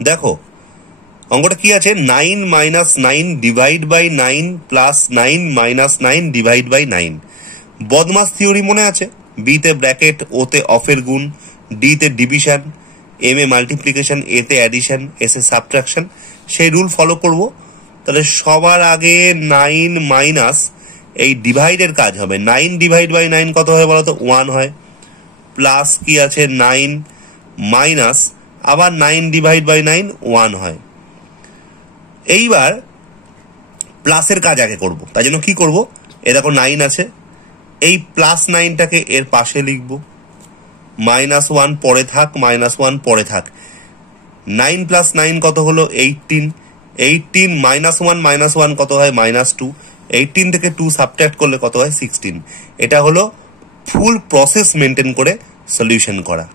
দেখো অঙ্কটা কি আছে, 9 minus 9 divide by 9 plus 9 minus 9 divide by 9। BODMAS theory মনে আছে? বি তে ব্র্যাকেট, ও তে অফের গুণ, ডি তে ডিভিশন, এম এ মাল্টিপ্লিকেশন, এ তে অ্যাডিশন, এস এ সাবট্রাকশন। সেই রুল ফলো করব। তাহলে সবার আগে 9 মাইনাস এই ডিভাইডের কাজ হবে। 9 ডিভাইড বাই 9 কত হয় বলো তো? 1 হয়। প্লাস কি আছে 9 মাইনাস আবার 9 ডিভাইড বাই 9 1 হয়। এইবার প্লাসের কাজ আগে করব, তাই জন্য কি করব, এ দেখো 9 আছে, এই প্লাস 9টাকে এর পাশে লিখব, মাইনাস 1 পরে থাক, মাইনাস 1 পরে থাক। 9 প্লাস 9 কত হলো? 18। 18 মাইনাস 1 কত হয়? -2। 18 থেকে 2 সাবট্রাক্ট করলে কত হয়? 16। এটা হলো ফুল প্রসেস মেনটেন করে সলিউশন করা।